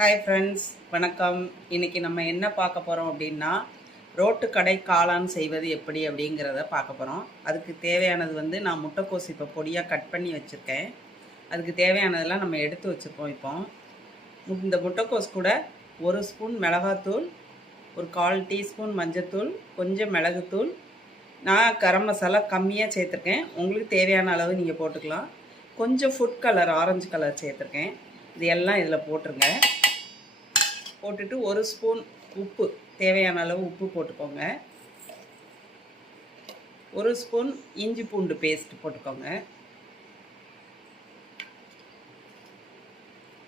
Hi friends, வணக்கம். இன்றைக்கி நம்ம என்ன பார்க்க போகிறோம் அப்படின்னா, ரோட்டு கடை காளான் செய்வது எப்படி அப்படிங்கிறத பார்க்க போகிறோம். அதுக்கு தேவையானது வந்து நான் முட்டைக்கோஸ் இப்போ பொடியாக கட் பண்ணி வச்சுருக்கேன். அதுக்கு தேவையானதெல்லாம் நம்ம எடுத்து வச்சுருக்கோம். இப்போ இந்த முட்டைக்கோஸ் கூட 1 ஸ்பூன் மிளகாத்தூள், ஒரு 1/4 டீஸ்பூன் மஞ்சத்தூள், கொஞ்சம் மிளகுத்தூள், நான் கரம் மசாலா கம்மியாக சேர்த்துருக்கேன். உங்களுக்கு தேவையான அளவு நீங்கள் போட்டுக்கலாம். கொஞ்சம் ஃபுட் கலர், ஆரஞ்சு கலர் சேர்த்துருக்கேன். இது எல்லாம் இதில் போட்டுருங்க. போட்டுட்டு 1 ஸ்பூன் உப்பு, தேவையான அளவு உப்பு போட்டுக்கோங்க. 1 ஸ்பூன் இஞ்சி பூண்டு பேஸ்ட் போட்டுக்கோங்க.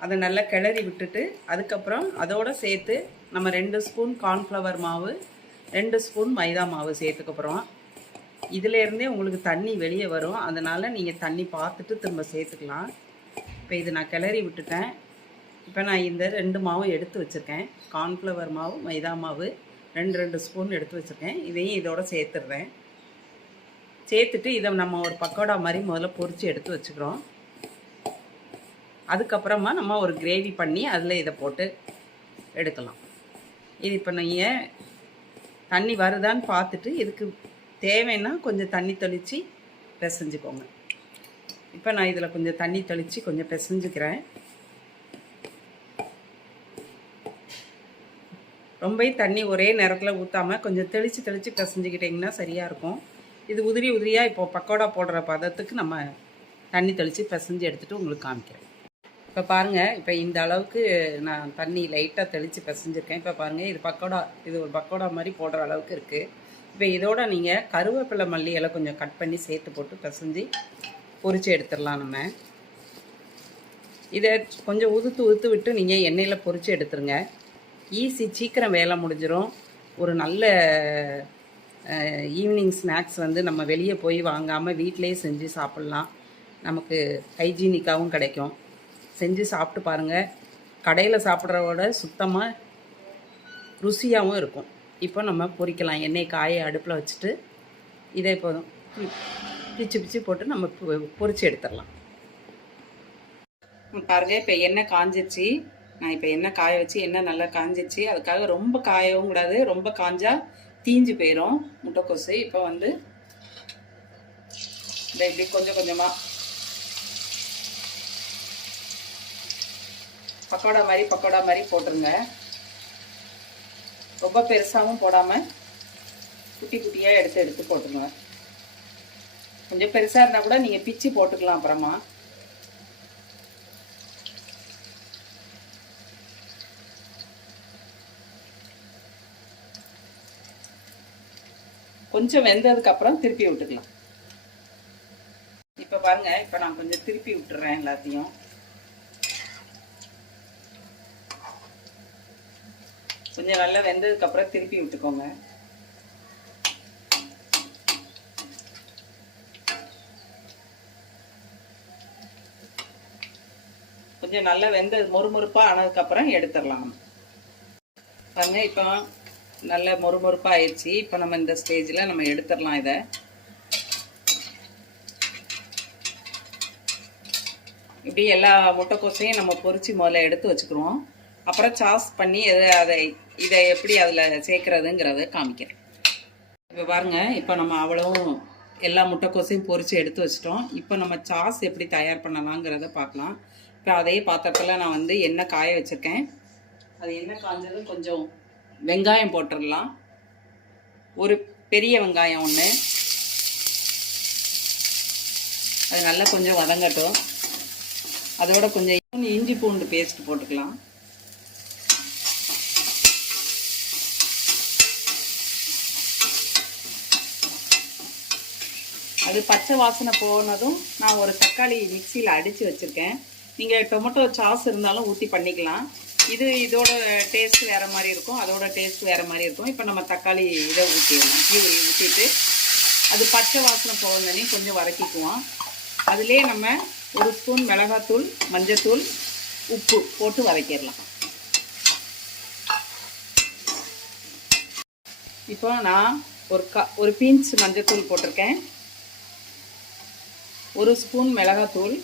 அதை நல்லா கிளறி விட்டுட்டு அதுக்கப்புறம் அதோடு சேர்த்து நம்ம 2 ஸ்பூன் கார்ன்ஃப்ளவர் மாவு, 2 ஸ்பூன் மைதா மாவு சேர்த்துக்கப்புறம் இதிலேருந்தே உங்களுக்கு தண்ணி வெளியே வரும். அதனால் நீங்கள் தண்ணி பார்த்துட்டு திரும்ப சேர்த்துக்கலாம். இப்போ இது நான் கிளறி விட்டுட்டேன். இப்போ நான் இந்த 2 மாவும் எடுத்து வச்சுருக்கேன். கார்ன்ஃப்ளவர் மாவு, மைதா மாவு 2 ஸ்பூன் எடுத்து வச்சுருக்கேன். இதையும் இதோட சேர்த்துடுறேன். சேர்த்துட்டு இதை நம்ம ஒரு பக்கோடா மாதிரி முதல்ல பொரித்து எடுத்து வச்சுக்கிறோம். அதுக்கப்புறமா நம்ம ஒரு கிரேவி பண்ணி அதில் இதை போட்டு எடுக்கலாம். இது இப்போ நீங்கள் தண்ணி வருதான்னு பார்த்துட்டு இதுக்கு தேவைன்னா கொஞ்சம் தண்ணி தெளித்து பிசைஞ்சுக்கோங்க. இப்போ நான் இதில் கொஞ்சம் தண்ணி தெளித்து கொஞ்சம் பிசைஞ்சுக்கிறேன். ரொம்ப தண்ணி ஒரே நேரத்தில் ஊற்றாமல் கொஞ்சம் தெளித்து பிசைஞ்சிக்கிட்டிங்கன்னா சரியாக இருக்கும். இது உதிரியாக இப்போது பக்கோடா போடுற பதத்துக்கு நம்ம தண்ணி தெளித்து பிசைஞ்சு எடுத்துகிட்டு உங்களுக்கு காமிக்கிறேன். இப்போ பாருங்கள், இப்போ இந்த அளவுக்கு நான் தண்ணி லைட்டாக தெளித்து பிசைஞ்சிருக்கேன். இப்போ பாருங்கள், இது ஒரு பக்கோடா மாதிரி போடுற அளவுக்கு இருக்குது. இப்போ இதோட நீங்கள் கருவேப்பிலை, மல்லி எல்லாம் கொஞ்சம் கட் பண்ணி சேர்த்து போட்டு பிசைஞ்சு பொரித்து எடுத்துடலாம். நம்ம இதை கொஞ்சம் உதுத்து விட்டு நீங்கள் எண்ணெயில் பொரித்து எடுத்துருங்க. ஈஸி, சீக்கிரம் வேலை முடிஞ்சிடும். ஒரு நல்ல ஈவினிங் ஸ்நாக்ஸ் வந்து நம்ம வெளியே போய் வாங்காமல் வீட்டிலே செஞ்சு சாப்பிட்லாம். நமக்கு ஹைஜீனிக்காகவும் கிடைக்கும். செஞ்சு சாப்பிட்டு பாருங்கள். கடையில் சாப்பிட்றதோட சுத்தமாக ருசியாகவும் இருக்கும். இப்போ நம்ம பொரிக்கலாம். எண்ணெய் காய அடுப்பில் வச்சுட்டு இதை போதும் பிச்சு போட்டு நம்ம பொரித்து எடுத்துடலாம். பாருங்கள், இப்போ எண்ணெய் காஞ்சிச்சு. நான் இப்போ எண்ணெய் காய வச்சு எண்ணெய் நல்லா காஞ்சிச்சு. அதுக்காக ரொம்ப காயவும் கூடாது, ரொம்ப காஞ்சா தீஞ்சு போயிடும் முட்டைக்கோசு. இப்போ வந்து இந்த இப்படி கொஞ்சம் கொஞ்சமாக பக்கோடா மாதிரி போட்டுருங்க. ரொம்ப பெருசாகவும் போடாமல் குட்டி குட்டியாக எடுத்து போட்டுருங்க. கொஞ்சம் பெருசாக இருந்தால் கூட நீங்கள் பிச்சு போட்டுக்கலாம் அப்புறமா. கொஞ்சம் வெந்ததுக்கப்புறம் திருப்பி விட்டுக்கலாம். இப்போ பாருங்கள், இப்போ நான் கொஞ்சம் திருப்பி விட்டுறேன் எல்லாத்தையும். கொஞ்சம் நல்லா வெந்ததுக்கப்புறம் திருப்பி விட்டுக்கோங்க. கொஞ்சம் நல்லா வெந்தது மொறுமொறுப்பாக ஆனதுக்கப்புறம் எடுத்துடலாம். பாருங்கள், இப்போ நல்ல மொறுமொறுப்பாக ஆயிடுச்சு. இப்போ நம்ம இந்த ஸ்டேஜில் நம்ம எடுத்துடலாம். இதை இப்படி எல்லா முட்டைக்கோசையும் நம்ம பொரிச்சு முதல்ல எடுத்து வச்சுக்கிறோம். அப்புறம் சாஸ் பண்ணி இதை எப்படி அதில் சேர்க்குறதுங்கிறத காமிக்கிறேன். இப்போ பாருங்கள், இப்போ நம்ம அவ்வளவும் எல்லா முட்டைக்கோசையும் பொரித்து எடுத்து வச்சிட்டோம். இப்போ நம்ம சாஸ் எப்படி தயார் பண்ணலாங்கிறத பார்க்கலாம். இப்போ அதே பாத்திரத்தில் நான் வந்து எண்ணெய் காய வச்சுருக்கேன். அது எண்ணெய் காஞ்சது கொஞ்சம் வெங்காயம் போட்டுடலாம். ஒரு பெரிய வெங்காயம் ஒன்று, அது நல்லா கொஞ்சம் வதங்கட்டும். அதோட கொஞ்சம் இஞ்சி பூண்டு பேஸ்ட் போட்டுக்கலாம். அது பச்சை வாசனை போனதும் நான் ஒரு தக்காளி மிக்சியில் அடித்து வச்சுருக்கேன். நீங்கள் டொமேட்டோ சாஸ் இருந்தாலும் ஊற்றி பண்ணிக்கலாம். இதோட டேஸ்ட் வேறு மாதிரி இருக்கும், அதோட டேஸ்ட் வேறு மாதிரி இருக்கும். இப்போ நம்ம தக்காளி இதை ஊற்றிட்டு அது பச்சை வாசனை போகணுன்னு கொஞ்சம் வதக்கிக்குவோம். அதுலேயே நம்ம 1 ஸ்பூன் மிளகாத்தூள், மஞ்சத்தூள், உப்பு போட்டு வதக்கிடலாம். இப்போ நான் ஒரு பிஞ்ச் மஞ்சத்தூள் போட்டிருக்கேன். 1 ஸ்பூன் மிளகாத்தூள்.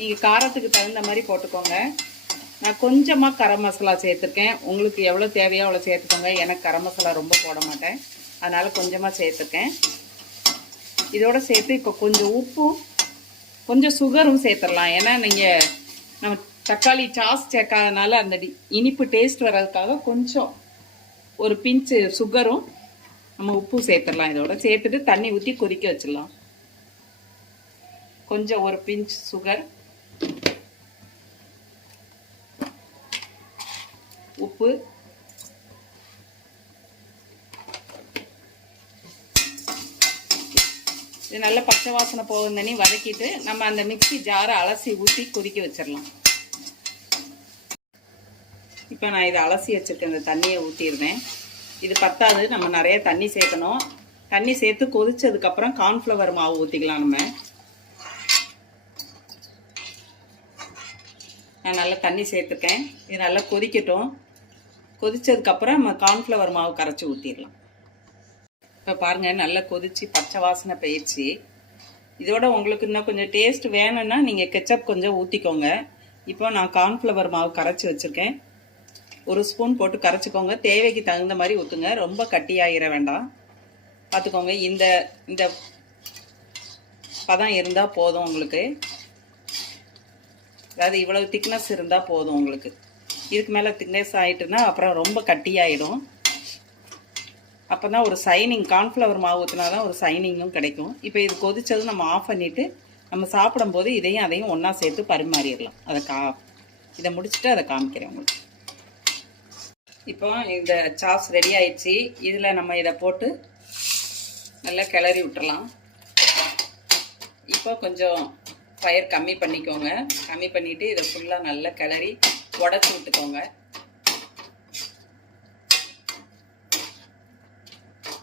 நீங்கள் காரத்துக்கு தகுந்த மாதிரி போட்டுக்கோங்க. நான் கொஞ்சமாக கரம் மசாலா சேர்த்துருக்கேன். உங்களுக்கு எவ்வளோ தேவையோ அவ்வளோ சேர்த்துக்கோங்க. எனக்கு கரம் மசாலா ரொம்ப போட மாட்டேன், அதனால் கொஞ்சமாக சேர்த்துருக்கேன். இதோட சேர்த்து இப்போ கொஞ்சம் உப்பும் கொஞ்சம் சுகரும் சேர்த்துடலாம். ஏன்னா நீங்கள் நம்ம தக்காளி சாஸ் சேர்க்காதனால அந்த இனிப்பு டேஸ்ட் வர்றதுக்காக கொஞ்சம் ஒரு பிஞ்சு சுகரும் நம்ம உப்பு சேர்த்துடலாம். இதோட சேர்த்துட்டு தண்ணி ஊற்றி கொதிக்க வச்சிடலாம். கொஞ்சம் ஒரு பிஞ்ச் சுகர், உப்பு, இது நல்ல பச்சை வாசனை போகும் தண்ணி வதக்கிட்டு நம்ம அந்த மிக்ஸி ஜாரை அலசி ஊற்றி கொதிக்க வச்சிடலாம். இப்போ நான் இதை அலசி வச்சுருக்கேன். இந்த தண்ணியை ஊற்றிடுவேன். இது பத்தாது, நம்ம நிறைய தண்ணி சேர்க்கணும். தண்ணி சேர்த்து கொதிச்சதுக்கப்புறம் கார்ன்ஃப்ளவர் மாவு ஊற்றிக்கலாம். நான் நல்லா தண்ணி சேர்த்துருக்கேன். இது நல்லா கொதிக்கட்டும். கொதிச்சதுக்கப்புறம் நம்ம கார்ன்ஃப்ளவர் மாவு கரைச்சி ஊற்றிடலாம். இப்போ பாருங்கள், நல்லா கொதிச்சு பச்சை வாசனை போயிடுச்சு. இதோட உங்களுக்கு இன்னும் கொஞ்சம் டேஸ்ட் வேணும்னா நீங்கள் கெச்சப் கொஞ்சம் ஊற்றிக்கோங்க. இப்போ நான் கார்ன்ஃப்ளவர் மாவு கரைச்சி வச்சுருக்கேன். ஒரு ஸ்பூன் போட்டு கரைச்சிக்கோங்க. தேவைக்கு தகுந்த மாதிரி ஊற்றுங்க. ரொம்ப கட்டியாகிட வேண்டாம், பார்த்துக்கோங்க. இந்த இந்த பதம் இருந்தால் போதும் உங்களுக்கு. அதாவது இவ்வளவு திக்னஸ் இருந்தால் போதும் உங்களுக்கு. இதுக்கு மேலே திக்னஸ் ஆகிட்டுன்னா அப்புறம் ரொம்ப கட்டியாயிடும். அப்போ தான் ஒரு சைனிங், கார்ன்ஃப்ளவர் மாவு ஊற்றினா தான் ஒரு சைனிங்கும் கிடைக்கும். இப்போ இது கொதிச்சதும் நம்ம ஆஃப் பண்ணிவிட்டு நம்ம சாப்பிடும்போது இதையும் அதையும் ஒன்றா சேர்த்து பரிமாறிடலாம். இதை முடிச்சுட்டு அதை காமிக்கிறேன் உங்களுக்கு. இப்போ இந்த சாஸ் ரெடி ஆயிடுச்சு. இதில் நம்ம இதை போட்டு நல்லா கிளறி விட்டுறலாம். இப்போ கொஞ்சம் ஃபயர் கம்மி பண்ணிக்கோங்க. கம்மி பண்ணிவிட்டு இதை ஃபுல்லாக நல்லா கிளறி உடச்சி விட்டுக்கோங்க.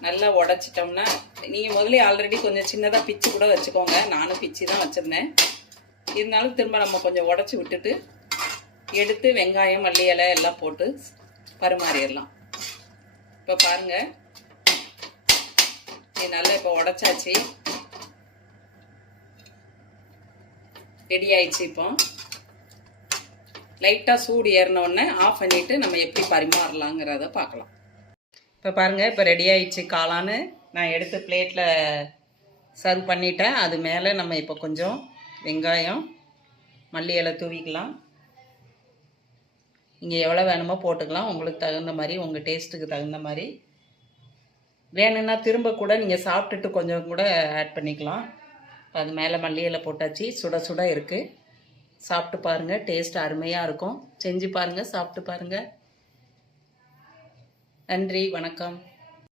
நல்லா உடச்சிட்டோம்னா நீங்கள் முதல்ல ஆல்ரெடி கொஞ்சம் சின்னதாக பிச்சு கூட வச்சுக்கோங்க. நானும் பிச்சு தான் வச்சுருந்தேன். இருந்தாலும் திரும்ப நம்ம கொஞ்சம் உடச்சி விட்டுட்டு எடுத்து வெங்காயம், மல்லி இலை எல்லாம் போட்டு பரிமாறிடலாம். இப்போ பாருங்கள், இது நல்லா இப்போ உடச்சாச்சு, ரெடி ஆயிடுச்சு. இப்போ லைட்டாக சூடு ஏறினோடனே ஆஃப் பண்ணிவிட்டு நம்ம எப்படி பரிமாறலாங்கிறத பார்க்கலாம். இப்போ பாருங்கள், இப்போ ரெடி ஆயிடுச்சு காளான்னு. நான் எடுத்து பிளேட்டில் சர்வ் பண்ணிட்டேன். அது மேலே நம்ம இப்போ கொஞ்சம் வெங்காயம், மல்லி இலை தூவிக்கலாம். நீங்கள் எவ்வளோ வேணுமோ போட்டுக்கலாம், உங்களுக்கு தகுந்த மாதிரி, உங்கள் டேஸ்ட்டுக்கு தகுந்த மாதிரி. வேணும்னா திரும்ப கூட நீங்கள் சாப்பிட்டுட்டு கொஞ்சம் கூட ஆட் பண்ணிக்கலாம். அது மேலே மல்லி இலை போட்டாச்சு. சுட சுட இருக்குது. சாப்பிட்டு பாருங்கள், டேஸ்ட் அருமையாக இருக்கும். செஞ்சு பாருங்கள், சாப்பிட்டு பாருங்கள். நன்றி, வணக்கம்.